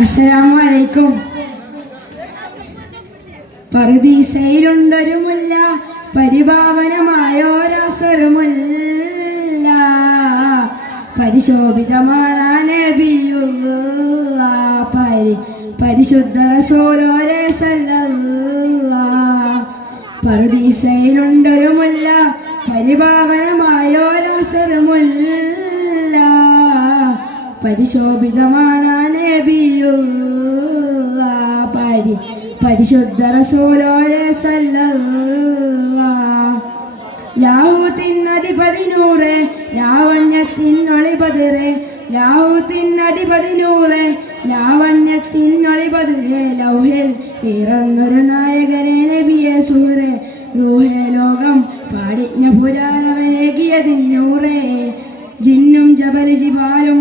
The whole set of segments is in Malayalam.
അസ്സലാമു അലൈക്കും പറുദീസയിലുണ്ടൊരു മുല്ല പരിഭാവനമായോരസറുമുല്ല പരിശോഭിതമാണ് പരിശുദ്ധ സോലോരെ സല്ലല്ല പറുദീസയിലുണ്ടൊരു പരിശോഭിതമാണ് നബിയുള്ള പരി പരിശുദ്ധ റസൂലോരെ ലാഹൂത്തിനധിപതി നൂറ് ലാവണ്യത്തിനൊളിപതിറെ ലാഹൂത്തിനധിപതി നൂറ് ലാവണ്യത്തിനൊളിപതിറെ ലൗഹിൽ ഇറങ്ങൊരു നായകനെ നബിയെ സൂറെ റൂഹേ ലോകം പാടിഞ്ഞ പുരാതവനേകിയതിന്നൂറേ ജിന്നും ജബൽ ജിബാലും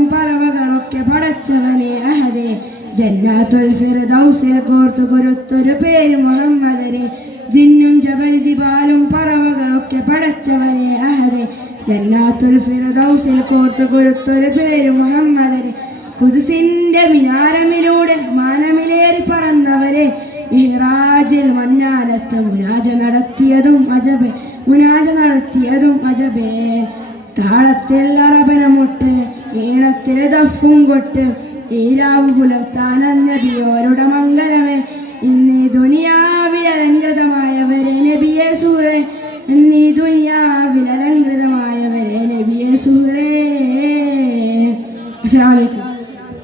പടച്ചവനെ അഹദേ. ജന്നാത്തുൽ ഫിർദൗസിൽ കോർത്തു കൊരുത്തൊരു പേര് മുഹമ്മദരെ. ജിന്നും ജബൽ ജിബാലും പറവകളൊക്കെ പടച്ചവനെ അഹദേ. ജന്നാത്തുൽ ഫിർദൗസിൽ കോർത്തു കൊരുത്തൊരു പേര് മുഹമ്മദരെ. കുതിസിന്റെ മിനാരമിലൂടെ മാനമിലേറി പറന്നവരെ. ഇഹ്റാജിൽ മന്നാലത്ത് മുനാജ നടത്തിയതും അജബേ. മുനാജ നടത്തിയതും അജബേ. താളത്തിൽ അറബനമുട്ട് ഈണത്തിന് ദഫും കൊട്ട് പുലർത്താൻ പുലർത്താനന്യബിയോരുടെ മംഗളമേ ഇന്നീ ദുനിയാവിലലങ്കൃതമായവരെ നബിയെ സൂറെ. ഇന്നീ ദുനിയാവിലലങ്കൃതമായവരെ നബിയെ സൂറേ. അസ്സാം വലൈക്കും